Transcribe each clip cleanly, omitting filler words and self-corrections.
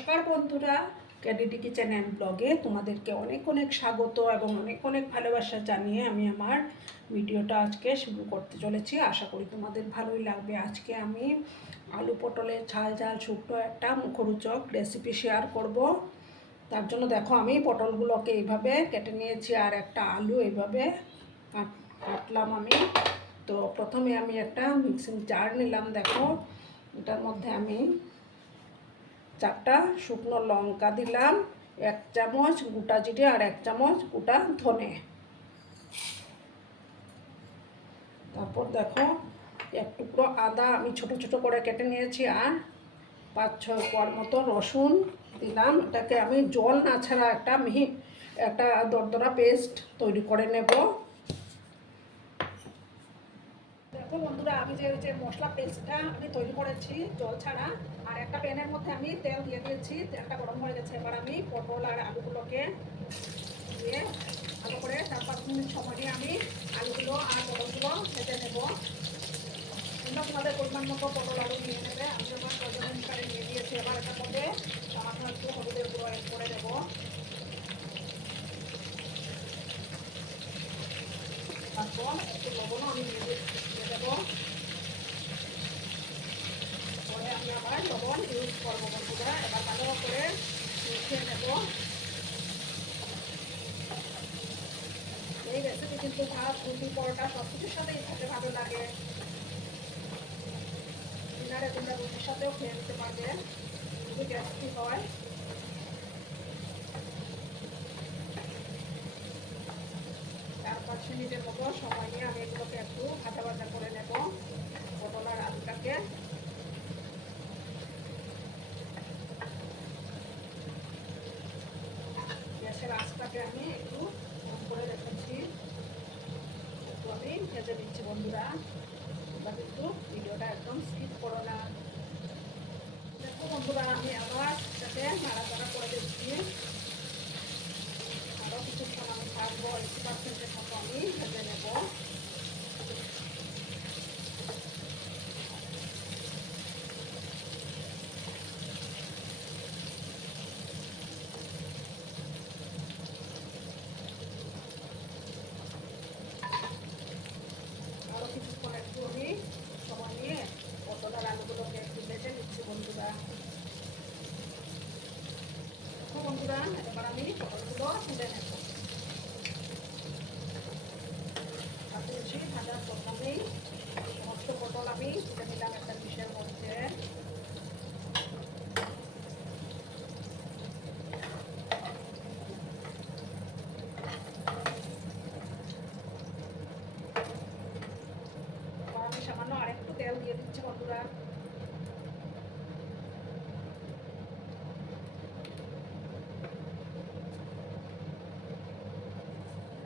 নমস্কার বন্ধুরা, ক্যাডিডি kitchen and ব্লগে তোমাদেরকে অনেক অনেক স্বাগত এবং অনেক অনেক ভালোবাসা জানিয়ে আমি আমার ভিডিওটা আজকে শুরু করতে চলেছি। আশা করি তোমাদের ভালোই লাগবে। আজকে আমি আলু পটলের ঝাল ঝাল শুকনো একটা মুখরোচক রেসিপি শেয়ার করব। তার জন্য দেখো আমি পটলগুলোকে এইভাবে কেটে নিয়েছি আর একটা আলু এইভাবে কাটলাম আমি। তো প্রথমে আমি একটা মিক্সিং জার নিলাম। দেখো এটার মধ্যে আমি 4টা শুকনো লঙ্কা দিলাম, 1 চামচ গোটা জিরে আর 1 চামচ গোটা ধনে। তারপর দেখো এক টুকরো আদা আমি ছোট ছোট করে কেটে নিয়েছি আর 5-6 কোয়ার মতো রসুন দিলাম। এটাকে আমি জল না ছাড়া একটা দরদরা পেস্ট তৈরি করে নেব। দেখো বন্ধুরা, আমি যে মশলা পেস্টটা আমি তৈরি করেছি জল ছাড়া, আর একটা প্যানের মধ্যে আমি তেল দিয়ে দিয়েছি। তেলটা গরম হয়ে গেছে। এবার আমি পটল আর আলুগুলোকে দিয়ে ভালো করে 4-5 মিনিট সময় নিয়ে আমি আলুগুলো আর পটলগুলো ভেজে নেব। তোমরা তোমাদের পরিমাণ মতো পটল আলু নিয়ে নেবে। আমি আমার প্রয়োজন অনুসারে নিয়ে দিয়েছি। এবার এটার মধ্যে সামান্য একটু হলুদের গুঁড়ো অ্যাড করে দেবো। তারপর একটু লবণও আমি দিয়ে দেবো। পরে আমি আবার লবণ ইউজ করবো বন্ধুরা। এবার ভালো করে মিশিয়ে নেব। এই রেসিপি কিন্তু ভাত, রুটি, পরোটা সব কিছুর সাথেই খেতে ভালো লাগে। ডিনারে তোমরা রুটির সাথেও খেয়ে নিতে পারবে, খুবই টেস্টি হয়। 4-5 মিনিটের মতো সময় নিয়ে আমি এগুলোকে একটু ভাজা ভাজা করে নেব পটল আর আলুটাকে। গ্যাসের আঁচটাকে আমি একটু কম করে রেখেছি। একটু আমি ভেজে দিচ্ছি বন্ধুরা। তোমরা কিন্তু ভিডিওটা একদম স্কিপ করো না। দেখো বন্ধুরা, আমি আবার এটাকে নাড়াচাড়া করে দিচ্ছি। আরও কিছুক্ষণ আমি থাকবো। 80% মতো আমি ভেজে নেব। আরও কিছুক্ষণ একটু আমি সময় নিয়ে পটল আর আলুগুলোকে একটু ভেজে নিচ্ছি বন্ধুরা। দেখো বন্ধুরা, এবার আমি পটলগুলো তুলে নেব। আর বেশি ভাজার দরকার নেই। সমস্ত পটল আমি তুলে নিলাম একটা ডিশের মধ্যে। আমি সামান্য আরেকটু তেল দিয়ে দিচ্ছি বন্ধুরা।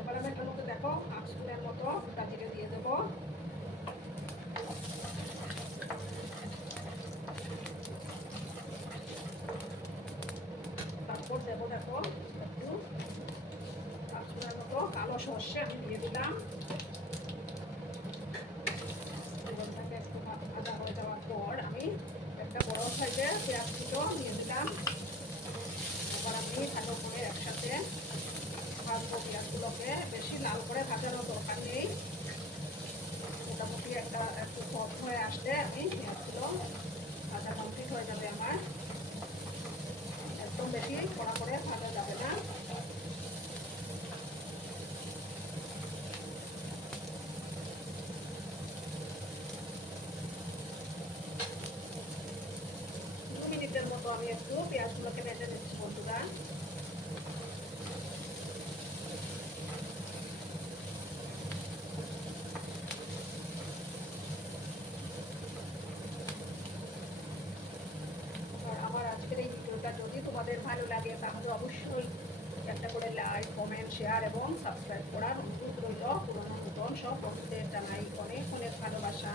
এবার আমি এটার মধ্যে দেখো 1/2 স্পুনের মতো গোটা জিরে দিয়ে দেবো। তারপর দেবো দেখো একটু 1/2 স্পুনের মতো কালো সর্ষে আমি দিয়ে দিলাম। জীবনটাকে একটু ভাজা হয়ে যাওয়ার পর আমি একটা বড় সাইজের পেঁয়াজ কুচো নিয়ে দিলাম। এবার আমি ভালো করে একসাথে ভাজবো পেঁয়াজগুলোকে। বেশি লাল করে ভাজারও দরকার নেই। মোটামুটি একটু সফট হয়ে আসলে আমি পেঁয়াজগুলো ভাজা কমপ্লিট হয়ে যাবে আমার। একদম বেশি কড়া করে ভাজা যাবে না। মিনিটের মতো আমি একটু পেঁয়াজগুলোকে ভেজে নিচ্ছি বন্ধুরা। আমার আজকের এই ভিডিওটা যদি তোমাদের ভালো লাগে তাহলে অবশ্যই একটা করে লাইক, কমেন্ট, শেয়ার এবং সাবস্ক্রাইব করার অনুরোধ রইল। পুরোনো নতুন সব বন্ধুদের জানাই অনেক অনেক ভালোবাসা।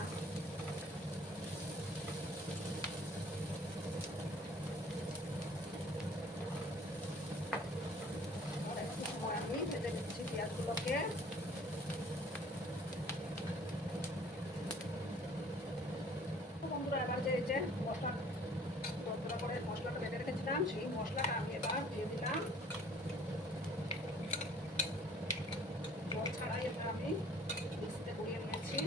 একটু সময় আমি ভেজে নিচ্ছি পেঁয়াজগুলোকে। বন্ধুরা, এবার যে মশলাটা বেটে রেখেছিলাম রেখেছিলাম সেই মশলাটা আমি এবার দিয়ে দিলাম। জল ছাড়াই এটা আমি মিক্সিতে গুঁড়িয়ে নিয়েছি।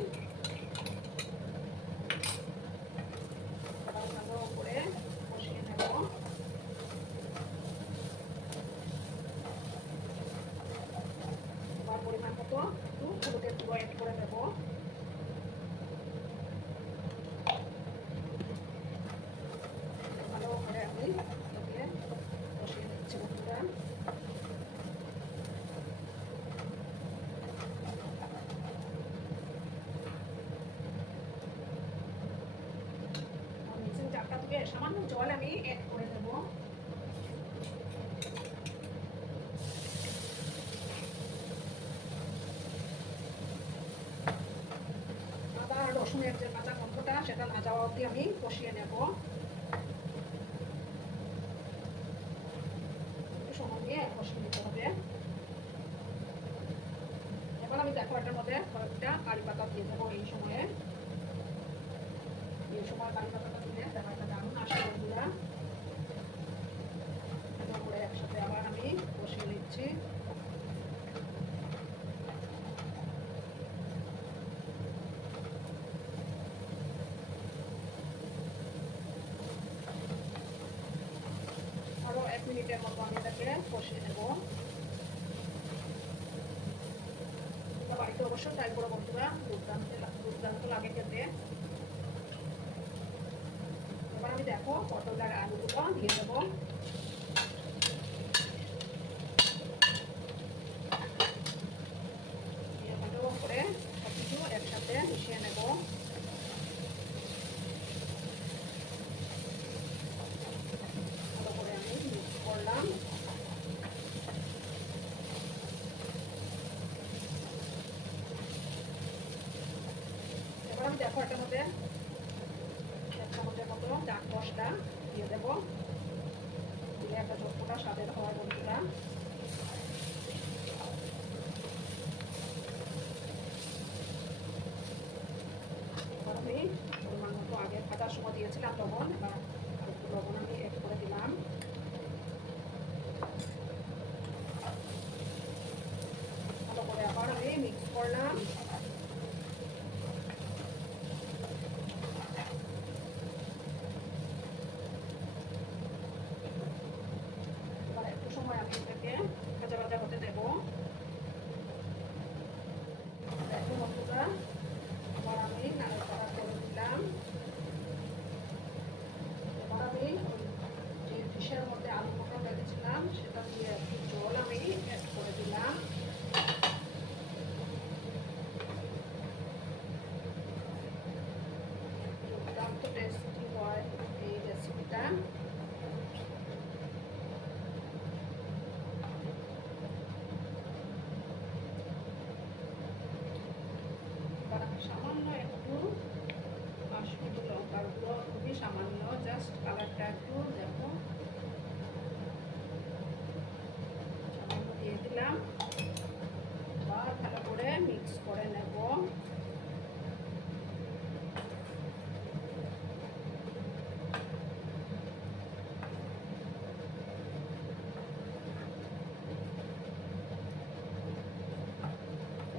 ভালো করে কষিয়ে নেব। এবার পরিমাণ মতো একটু হলুদের গুঁড়ো অ্যাড করে দেবো। ভালো করে আমি দিয়ে কষিয়ে নিচ্ছি বন্ধুরা। মিক্সিং জারটা থেকে সামান্য জল আমি অ্যাড করে দেবো। আদা রসুনের যে কাঁচা গন্ধটা সেটা না যাওয়া অবধি আমি কষিয়ে নেব। সময় নিয়ে কষিয়ে নিতে হবে। এবার আমি দেখো এটার মধ্যে কয়েকটা কারি পাতা দিয়ে দেবো। এই সময় কারি পাতাটা দিলে দেখাটা দারুণ আসে বন্ধুরা। ভালো করে একসাথে আবার আমি কষিয়ে নিচ্ছি। আরো 1 মিনিটের মতো আমি এটাকে কষিয়ে নেব। বাড়িতে অবশ্যই ট্রাই করো বন্ধুরা, দুর্দান্ত লাগে খেতে। এবার আমি দেখো পটল আর আলুগুলো দিয়ে দেবো। ভালো করে সবকিছু একসাথে মিশিয়ে নেব। ভালো করে আমি মিক্স করলাম। এবার আমি দেখো এটার মধ্যে 1 চামচের মতো চাট মশলা দিয়ে দেবো। দিয়ে একটা চটপটা স্বাদের হয় বন্ধুরা। এবার আমি পরিমাণ মতো আগে ভাজার সময় দিয়েছিলাম লবণ, এবার একটু লবণ আমি অ্যাড করে দিলাম। ভালো করে আবার আমি মিক্স করলাম। এবার একটু সময় আমি এটাকে ভাজা ভাজা হতে দেবো। দেখো বন্ধুরা, এবার আমি নাড়াচাড়া করে দিলাম। এবার আমি যে ডিশের মধ্যে আলু পটল রেখেছিলাম সেটা দিয়ে একটু জল আমি অ্যাড করে দিলাম। দুর্দান্ত টেস্টি হয় এই রেসিপিটা। সামান্য একটু কাশ্মীরি লঙ্কার গুঁড়ো, খুবই সামান্য, জাস্ট কালারটা একটু দেখো সামান্য দিয়ে দিলাম। আবার ভালো করে মিক্স করে নেব।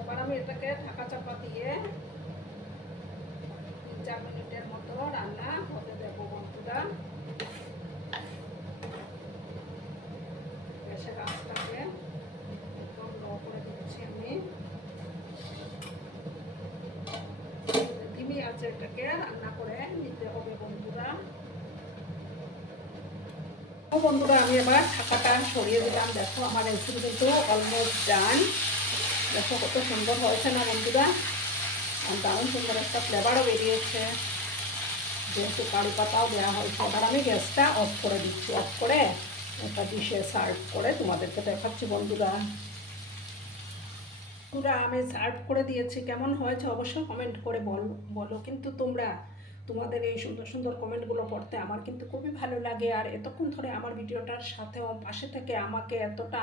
এবার আমি এটাকে ঢাকা চাপা দিয়ে 3-4 মিনিটের মতো রান্না হতে দেব বন্ধুরা। গ্যাসের আঁচটাকে একদম লো করে দিচ্ছি আমি। ধিমি আঁচে এটাকে রান্না করে নিতে হবে বন্ধুরা। বন্ধুরা আমি এবার ঢাকাটা সরিয়ে দিলাম। দেখো আমার রেসিপি কিন্তু অলমোস্ট ডান। দেখো কত সুন্দর হয়েছে না বন্ধুরা, দারুণ সুন্দর একটা ফ্লেভারও বেরিয়েছে, যেহেতু কারি পাতাও দেওয়া হয়েছে। এবার আমি গ্যাসটা অফ করে দিচ্ছি। অফ করে একটা ডিশে সার্ভ করে তোমাদেরকে দেখাচ্ছি বন্ধুরা। পুরা আমি সার্ভ করে দিয়েছি। কেমন হয়েছে অবশ্যই কমেন্ট করে বলো কিন্তু তোমরা। তোমাদের এই সুন্দর সুন্দর কমেন্টগুলো পড়তে আমার কিন্তু খুবই ভালো লাগে। আর এতক্ষণ ধরে আমার ভিডিওটার সাথেও পাশে থেকে আমাকে এতটা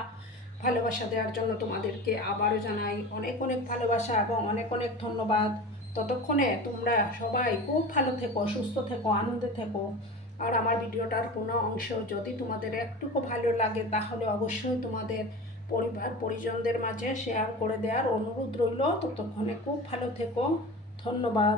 ভালোবাসা দেওয়ার জন্য তোমাদেরকে আবারও জানাই অনেক অনেক ভালোবাসা এবং অনেক অনেক ধন্যবাদ। ততক্ষণে তোমরা সবাই খুব ভালো থেকো, সুস্থ থেকো, আনন্দে থেকো। আর আমার ভিডিওটার কোনো অংশ যদি তোমাদের একটুকু ভালো লাগে তাহলে অবশ্যই তোমাদের পরিবার পরিজনদের মাঝে শেয়ার করে দেওয়ার অনুরোধ রইল। ততক্ষণে খুব ভালো থেকো। ধন্যবাদ।